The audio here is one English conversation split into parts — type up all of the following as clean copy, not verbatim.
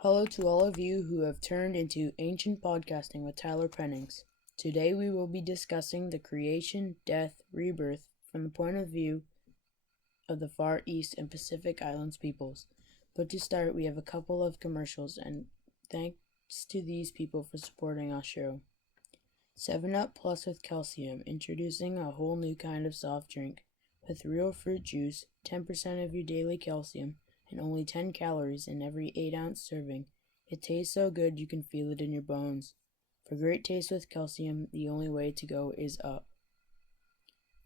Hello to all of you who have turned into Ancient Podcasting with Tyler Pennings. Today we will be discussing the creation, death, rebirth from the point of view of the Far East and Pacific Islands peoples. But to start, we have a couple of commercials, and thanks to these people for supporting our show. 7-Up Plus with calcium, introducing a whole new kind of soft drink. With real fruit juice, 10% of your daily calcium, and only 10 calories in every 8-ounce serving. It tastes so good you can feel it in your bones. For great taste with calcium, the only way to go is up.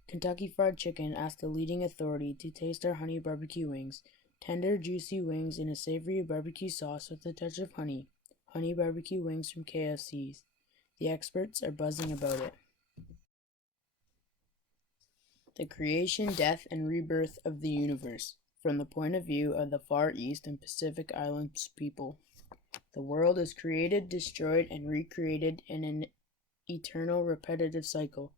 Kentucky Fried Chicken asked the leading authority to taste our honey barbecue wings. Tender, juicy wings in a savory barbecue sauce with a touch of honey. Honey barbecue wings from KFC's. The experts are buzzing about it. The creation, death, and rebirth of the universe from the point of view of the Far East and Pacific Islands people. The world is created, destroyed, and recreated in an eternal repetitive cycle.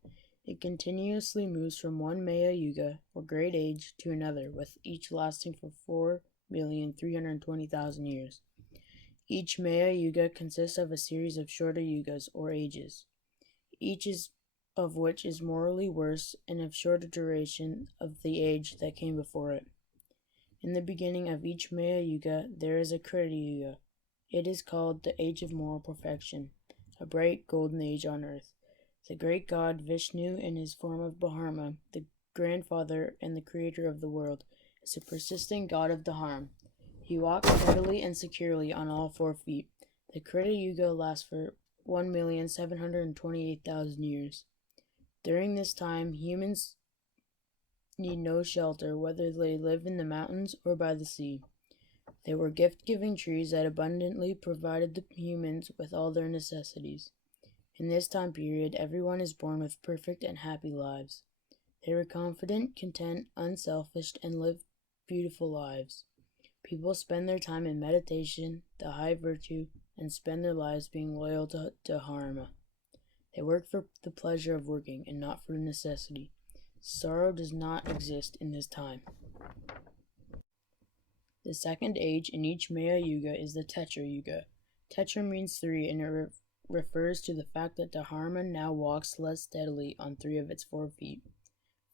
It continuously moves from one Maya Yuga, or Great Age, to another, with each lasting for 4,320,000 years. Each Maya Yuga consists of a series of shorter yugas, or ages, each of which is morally worse and of shorter duration of the age that came before it. In the beginning of each Maya Yuga, there is a Krita Yuga. It is called the Age of Moral Perfection, a bright golden age on earth. The great god Vishnu, in his form of Dharma, the grandfather and the creator of the world, is a persistent god of Dharma. He walks steadily and securely on all 4 feet. The Krita Yuga lasts for 1,728,000 years. During this time, humans need no shelter, whether they live in the mountains or by the sea. They were gift-giving trees that abundantly provided the humans with all their necessities. In this time period, everyone is born with perfect and happy lives. They were confident, content, unselfish, and lived beautiful lives. People spend their time in meditation, the high virtue, and spend their lives being loyal to Dharma. They work for the pleasure of working and not for necessity. Sorrow does not exist in this time. The second age in each Maya Yuga is the Tetra Yuga. Tetra means 3, and it refers to the fact that Dharma now walks less steadily on 3 of its 4 feet.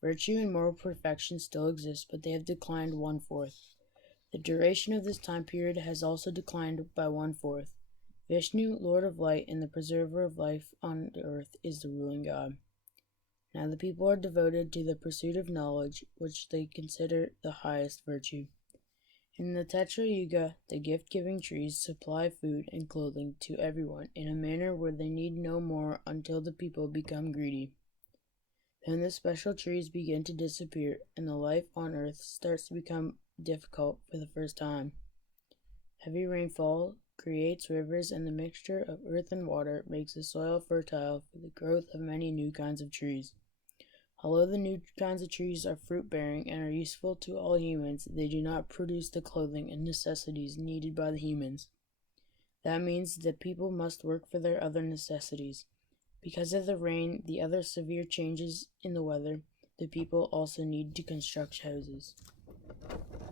Virtue and moral perfection still exist, but they have declined 1/4. The duration of this time period has also declined by 1/4. Vishnu, Lord of Light and the preserver of life on earth, is the ruling god. Now the people are devoted to the pursuit of knowledge, which they consider the highest virtue. In the Tetra Yuga, the gift-giving trees supply food and clothing to everyone in a manner where they need no more until the people become greedy. Then the special trees begin to disappear, and the life on earth starts to become difficult for the first time. Heavy rainfall creates rivers, and the mixture of earth and water makes the soil fertile for the growth of many new kinds of trees. Although the new kinds of trees are fruit-bearing and are useful to all humans, they do not produce the clothing and necessities needed by the humans. That means that people must work for their other necessities. Because of the rain, the other severe changes in the weather, the people also need to construct houses.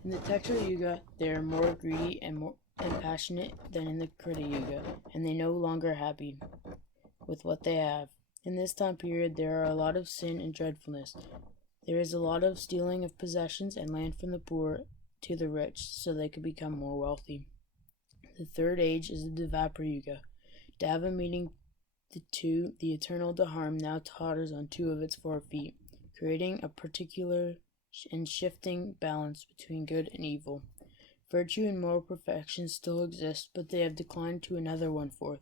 In the Tetra Yuga, they are more greedy and passionate than in the Krita Yuga, and they no longer happy with what they have. In this time period, there are a lot of sin and dreadfulness. There is a lot of stealing of possessions and land from the poor to the rich, so they could become more wealthy. The third age is the Dvapara Yuga. Dava meaning the eternal Dharma now totters on 2 of its 4 feet, creating a particular and shifting balance between good and evil. Virtue and moral perfection still exist, but they have declined to another 1/4,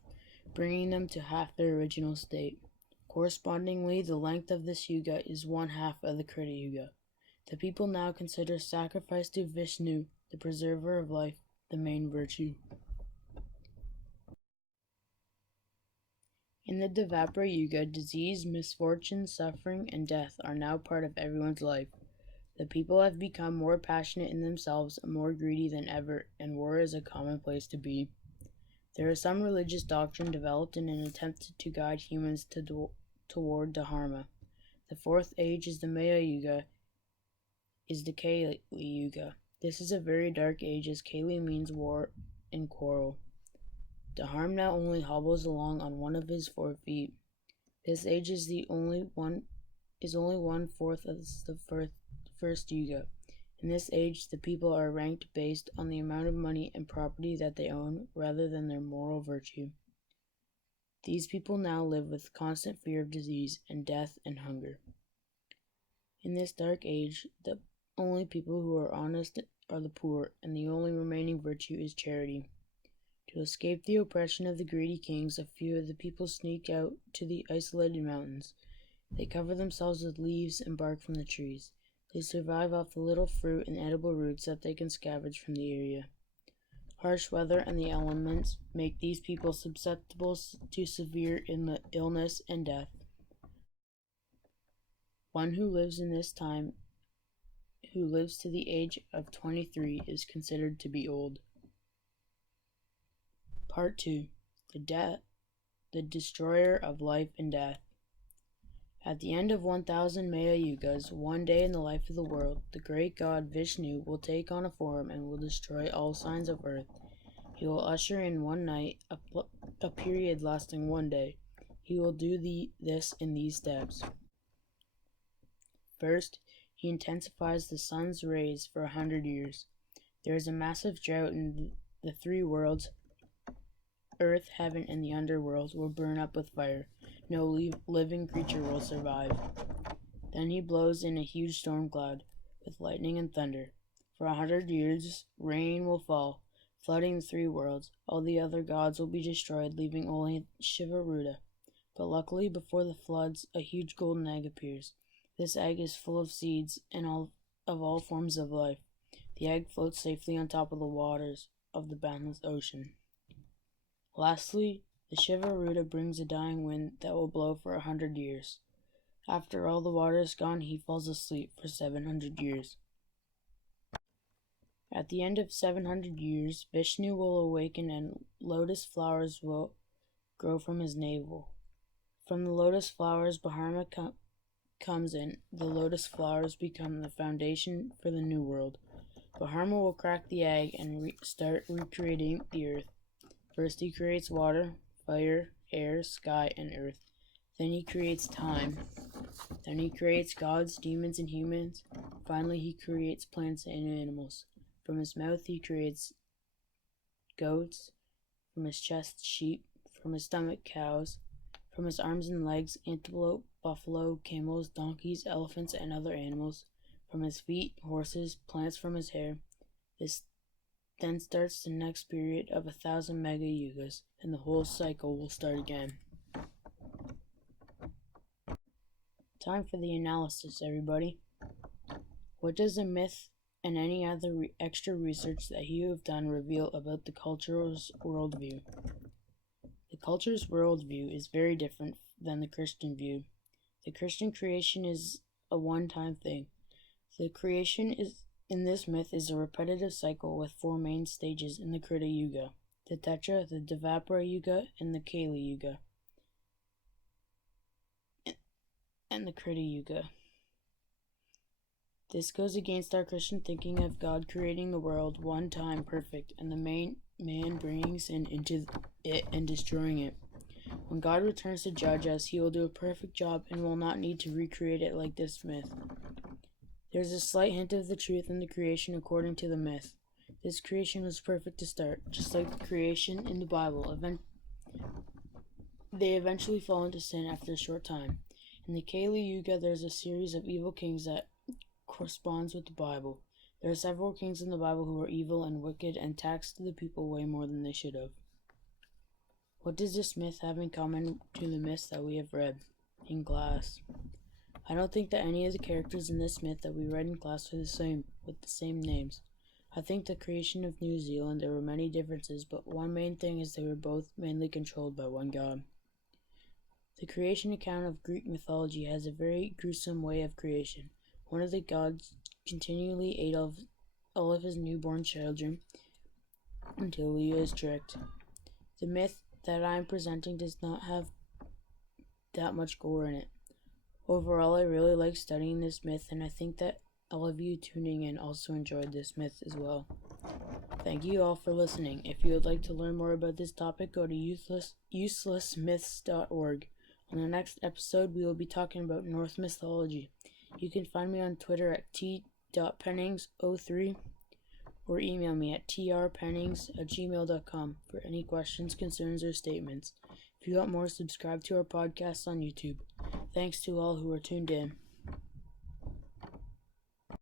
bringing them to half their original state. Correspondingly, the length of this yuga is 1/2 of the Krita Yuga. The people now consider sacrifice to Vishnu, the preserver of life, the main virtue. In the Dvapara Yuga, disease, misfortune, suffering, and death are now part of everyone's life. The people have become more passionate in themselves and more greedy than ever, and war is a common place to be. There is some religious doctrine developed in an attempt to guide humans toward Dharma. The 4th age is the Maya Yuga, is the Kali Yuga. This is a very dark age, as Kali means war and quarrel. The harm now only hobbles along on one of his 4 feet. This age is only 1/4 of the first yuga. In this age, the people are ranked based on the amount of money and property that they own rather than their moral virtue. These people now live with constant fear of disease and death and hunger. In this dark age, the only people who are honest are the poor, and the only remaining virtue is charity. To escape the oppression of the greedy kings, a few of the people sneak out to the isolated mountains. They cover themselves with leaves and bark from the trees. They survive off the little fruit and edible roots that they can scavenge from the area. Harsh weather and the elements make these people susceptible to severe illness and death. One who lives in this time, who lives to the age of 23, is considered to be old. Part 2. The Destroyer of Life and Death. At the end of 1,000 Maya Yugas, one day in the life of the world, the great god Vishnu will take on a form and will destroy all signs of earth. He will usher in one night, a period lasting one day. He will do this in these steps. First, he intensifies the sun's rays for 100 years. There is a massive drought in the 3 worlds. Earth, heaven, and the underworld will burn up with fire. No living creature will survive. Then he blows in a huge storm cloud with lightning and thunder. For 100 years, rain will fall, flooding the 3 worlds. All the other gods will be destroyed, leaving only Shiva-Ruta. But luckily, before the floods, a huge golden egg appears. This egg is full of seeds and of all forms of life. The egg floats safely on top of the waters of the boundless ocean. Lastly, the Shiva-Ruta brings a dying wind that will blow for 100 years. After all the water is gone, he falls asleep for 700 years. At the end of 700 years, Vishnu will awaken and lotus flowers will grow from his navel. From the lotus flowers, Brahma comes in. The lotus flowers become the foundation for the new world. Brahma will crack the egg and start recreating the earth. First he creates water, fire, air, sky, and earth. Then he creates time. Then he creates gods, demons, and humans. Finally, he creates plants and animals. From his mouth he creates goats, from his chest sheep, from his stomach cows, from his arms and legs antelope, buffalo, camels, donkeys, elephants, and other animals. From his feet, horses, plants from his hair. This then starts the next period of 1,000 Mega Yugas, and the whole cycle will start again. Time for the analysis, everybody. What does the myth and any other extra research that you have done reveal about the culture's worldview? The culture's worldview is very different than the Christian view. The Christian creation is a one-time thing. The creation in this myth is a repetitive cycle with 4 main stages in the Krita Yuga: the Tetra, the Dvapara Yuga, and the Kali Yuga, and the Krita Yuga. This goes against our Christian thinking of God creating the world one time perfect, and the man bringing sin into it and destroying it. When God returns to judge us, he will do a perfect job and will not need to recreate it like this myth. There's a slight hint of the truth in the creation according to the myth. This creation was perfect to start, just like the creation in the Bible. They eventually fall into sin after a short time. In the Kali Yuga, there's a series of evil kings that corresponds with the Bible. There are several kings in the Bible who are evil and wicked and taxed the people way more than they should have. What does this myth have in common to the myths that we have read in class? I don't think that any of the characters in this myth that we read in class are the same, with the same names. I think the creation of New Zealand, there were many differences, but one main thing is they were both mainly controlled by one god. The creation account of Greek mythology has a very gruesome way of creation. One of the gods continually ate all of his newborn children until he was tricked. The myth that I am presenting does not have that much gore in it. Overall, I really like studying this myth, and I think that all of you tuning in also enjoyed this myth as well. Thank you all for listening. If you would like to learn more about this topic, go to uselessmyths.org. On the next episode, we will be talking about Norse mythology. You can find me on Twitter at t.pennings03 or email me at trpennings@gmail.com for any questions, concerns, or statements. If you want more, subscribe to our podcast on YouTube. Thanks to all who are tuned in.